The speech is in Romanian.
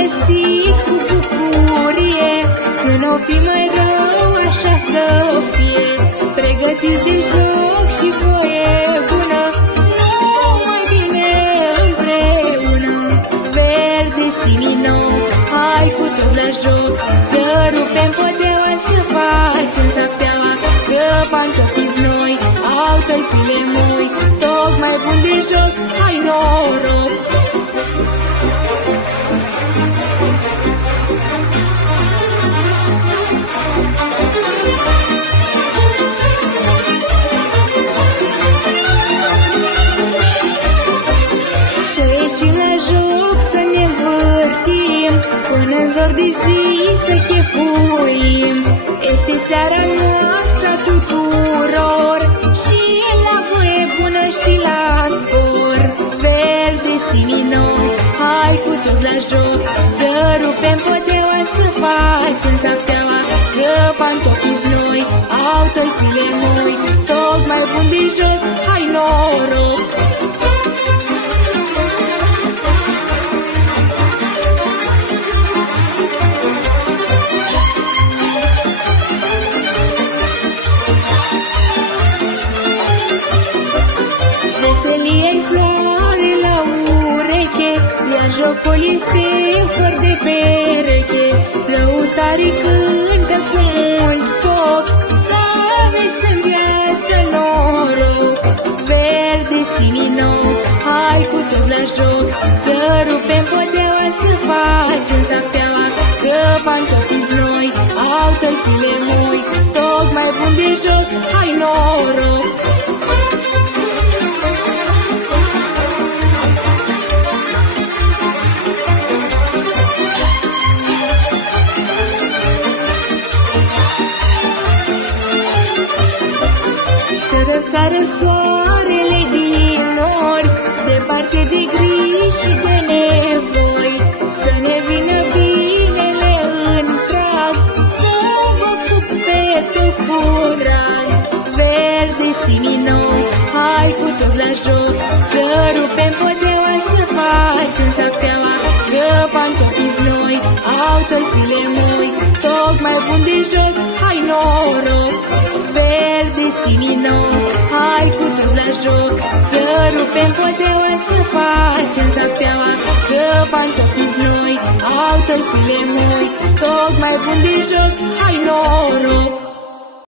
găsit cu bucurie. Când o fi mai rău, așa să fie. Pregătiți de joc și voie bună, mai bine împreună. Verde, sinino, hai cu toți la joc. Să rupem podeaua, să facem sapteaua. Că pantofii noi au tălpile moi. Tocmai bun de joc, hai noroc. Să ieșim la joc, să ne învârtim, până-n zor de zi să chefuim. Este seara noastră a tuturor, și la voie bună și la spor. Verde, sinino, hai cu toți la joc. Să rupem podeaua, să facem sapteaua. Că pantofii noi au tălpile moi. Tocmai bun de joc, hai noroc. Veselie-i floare la ureche, iar jocul este flor de pereche. Lăutarii cântă cu mult foc, să aveți în viață noroc. Verde, sinino, hai cu toți la joc. Să rupem podeaua, să facem sapteaua. Că pantofii noi au tălpile moi. Tocmai bun de joc, hai noroc. Să răsară soarele din nori, departe de griji și de nevoi. Să ne vină binele în prag, să vă pup pe toți cu drag. Verde, sinino, hai cu toți la joc. Să rupem podeaua, să facem sapteaua. Că pantofii noi au tălpile moi. Tocmai bun de joc, hai noroc. Verde, sinino, hai cu toți la joc. Să rupem podeaua, să facem sapteaua. Că pantofii noi au tălpile moi. Tocmai bun de joc, hai noroc.